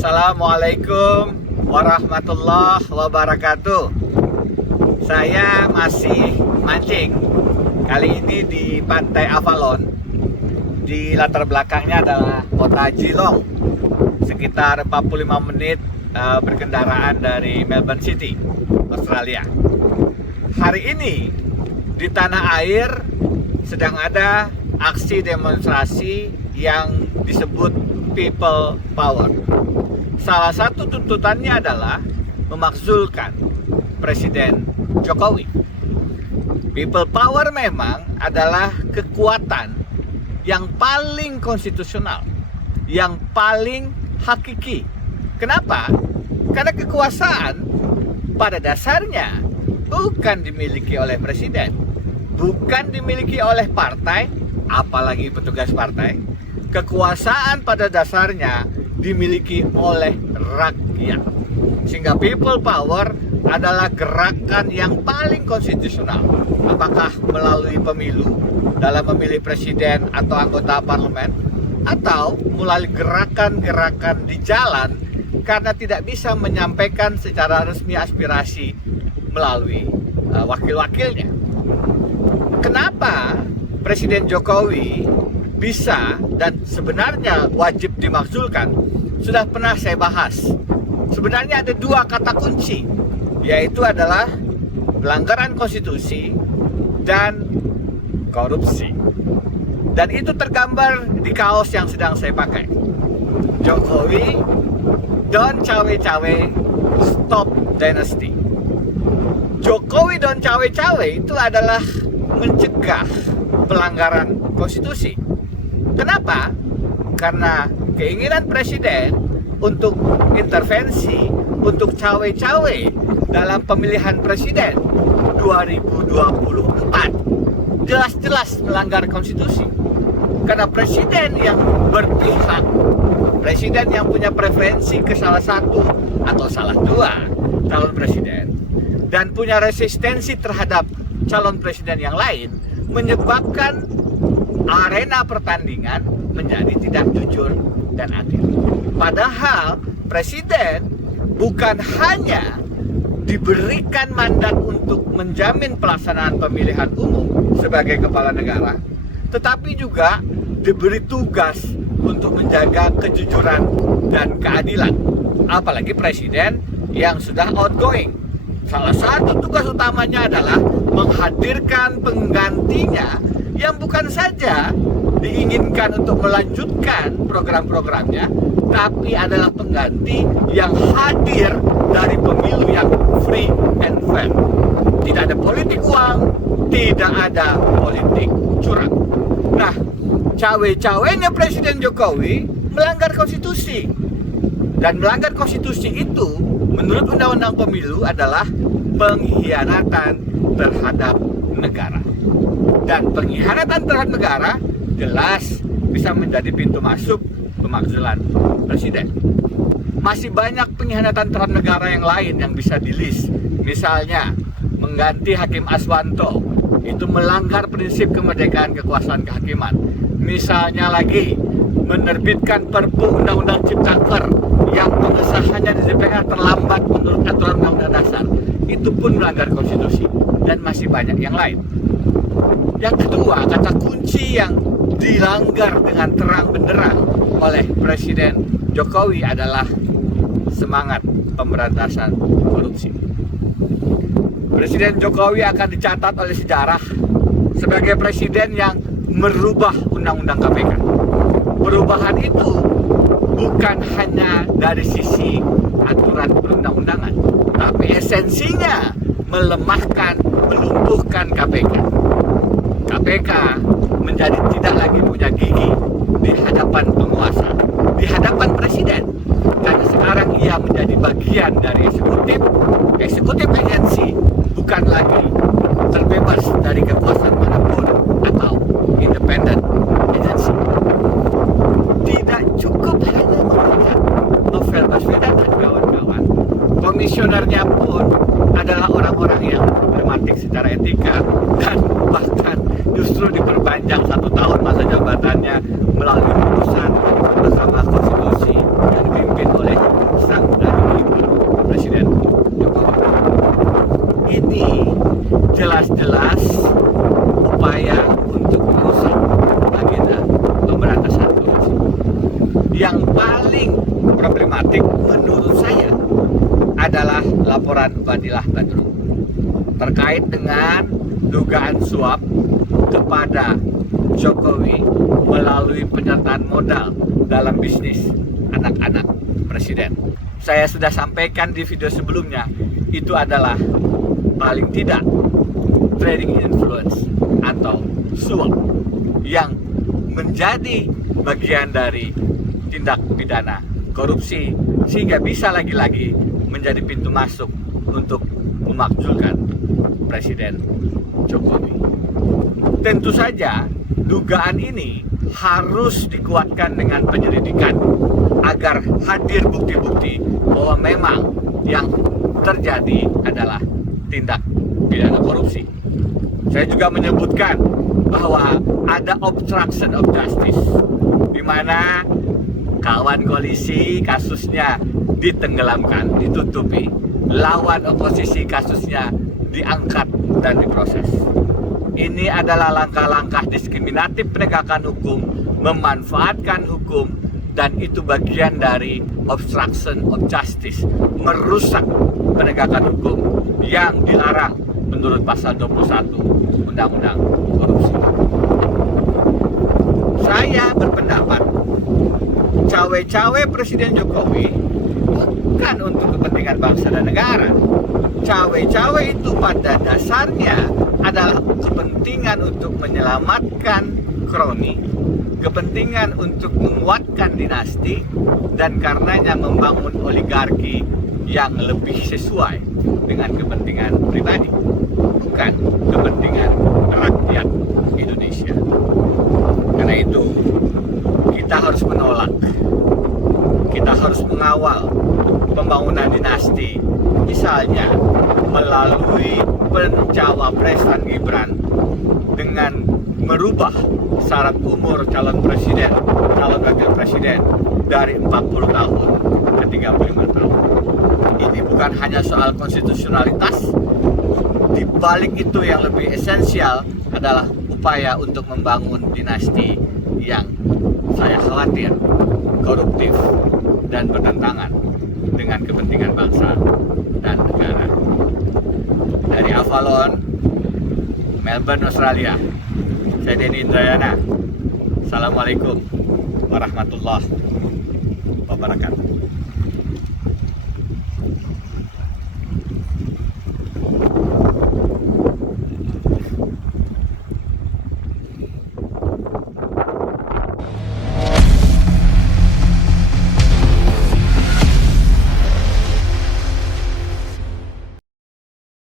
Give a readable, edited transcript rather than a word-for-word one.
Assalamualaikum warahmatullahi wabarakatuh. Saya masih mancing. Kali ini di Pantai Avalon. Di latar belakangnya adalah kota Geelong. Sekitar 45 menit berkendaraan dari Melbourne City, Australia. Hari ini di tanah air sedang ada aksi demonstrasi yang disebut People Power. Salah satu tuntutannya adalah memakzulkan Presiden Jokowi. People Power memang adalah kekuatan yang paling konstitusional, yang paling hakiki. Kenapa? Karena kekuasaan pada dasarnya bukan dimiliki oleh presiden, bukan dimiliki oleh partai, apalagi petugas partai. Kekuasaan pada dasarnya dimiliki oleh rakyat. Sehingga People Power adalah gerakan yang paling konstitusional. Apakah melalui pemilu dalam memilih presiden atau anggota parlemen, atau melalui gerakan-gerakan di jalan karena tidak bisa menyampaikan secara resmi aspirasi melalui wakil-wakilnya. Kenapa Presiden Jokowi bisa dan sebenarnya wajib dimakzulkan? Sudah pernah saya bahas. Sebenarnya ada dua kata kunci, yaitu adalah pelanggaran konstitusi dan korupsi. Dan itu tergambar di kaos yang sedang saya pakai. Jokowi, don't cawe-cawe, stop dynasty. Jokowi don't cawe-cawe itu adalah mencegah pelanggaran konstitusi. Kenapa? Karena keinginan presiden untuk intervensi, untuk cawe-cawe dalam pemilihan presiden 2024 jelas-jelas melanggar konstitusi. Karena presiden yang berpihak, presiden yang punya preferensi ke salah satu atau salah dua calon presiden, dan punya resistensi terhadap calon presiden yang lain, menyebabkan arena pertandingan menjadi tidak jujur dan adil. Padahal presiden bukan hanya diberikan mandat untuk menjamin pelaksanaan pemilihan umum sebagai kepala negara, tetapi juga diberi tugas untuk menjaga kejujuran dan keadilan. Apalagi presiden yang sudah outgoing. Salah satu tugas utamanya adalah menghadirkan penggantinya yang bukan saja diinginkan untuk melanjutkan program-programnya, tapi adalah pengganti yang hadir dari pemilu yang free and fair. Tidak ada politik uang, tidak ada politik curang. Nah, cawe-cawenya Presiden Jokowi melanggar konstitusi. Dan melanggar konstitusi itu menurut Undang-Undang Pemilu adalah pengkhianatan terhadap negara. Dan pengkhianatan terhadap negara jelas bisa menjadi pintu masuk pemakzulan presiden. Masih banyak pengkhianatan terhadap negara yang lain yang bisa di-list. Misalnya mengganti Hakim Aswanto, itu melanggar prinsip kemerdekaan kekuasaan kehakiman. Misalnya lagi menerbitkan Perpu Undang-Undang Ciptaker yang pengesahannya di DPR terlambat menurut aturan Undang-Undang Dasar, itu pun melanggar konstitusi. Dan masih banyak yang lain. Yang kedua, kata kunci yang dilanggar dengan terang benderang oleh Presiden Jokowi adalah semangat pemberantasan korupsi. Presiden Jokowi akan dicatat oleh sejarah sebagai presiden yang merubah undang-undang KPK. Perubahan itu bukan hanya dari sisi aturan perundang-undangan, tapi esensinya melemahkan, melumpuhkan KPK. KPK menjadi tidak lagi punya gigi di hadapan penguasa, di hadapan presiden. Karena sekarang ia menjadi bagian dari eksekutif agensi, bukan lagi terbebas dari kekuasaan manapun atau independent agency. Tidak cukup hanya memberikan Novel Baswedan dan kawan-kawan, komisionernya pun adalah orang-orang yang problematik secara etika, dan bahkan justru diperpanjang 1 tahun masa jabatannya melalui putusan Mahkamah Konstitusi yang dipimpin oleh ini jelas-jelas upaya untuk merusak agenda pemberantasan korupsi. Yang paling problematik menurut saya adalah laporan Fadilah Badrun terkait dengan dugaan suap kepada Jokowi melalui penyertaan modal dalam bisnis anak-anak presiden. Saya sudah sampaikan di video sebelumnya, itu adalah paling tidak trading influence atau suap yang menjadi bagian dari tindak pidana korupsi, sehingga bisa lagi-lagi menjadi pintu masuk untuk memakzulkan Presiden Jokowi. Tentu saja dugaan ini harus dikuatkan dengan penyelidikan agar hadir bukti-bukti bahwa memang yang terjadi adalah tindak pidana korupsi. Saya juga menyebutkan bahwa ada obstruction of justice, di mana kawan koalisi kasusnya ditenggelamkan, ditutupi, lawan oposisi kasusnya diangkat dan diproses. Ini adalah langkah-langkah diskriminatif penegakan hukum, memanfaatkan hukum, dan itu bagian dari obstruction of justice, merusak penegakan hukum yang dilarang menurut pasal 21 Undang-Undang Korupsi. Saya berpendapat cawe-cawe Presiden Jokowi bukan untuk kepentingan bangsa dan negara. Cawe-cawe itu pada dasarnya adalah kepentingan untuk menyelamatkan kroni, kepentingan untuk menguatkan dinasti, dan karenanya membangun oligarki yang lebih sesuai dengan kepentingan pribadi, bukan kepentingan rakyat Indonesia. Karena itu kita harus menolak, kita harus mengawal pembangunan dinasti, misalnya melalui pencawapresan Gibran dengan merubah syarat umur calon presiden, calon wakil presiden dari 40 tahun ke 35 tahun. Ini bukan hanya soal konstitusionalitas, di balik itu yang lebih esensial adalah upaya untuk membangun dinasti yang saya khawatir koruptif dan bertentangan dengan kepentingan bangsa dan negara. Dari Avalon, Melbourne, Australia, saya Denny Indrayana. Assalamualaikum warahmatullahi wabarakatuh.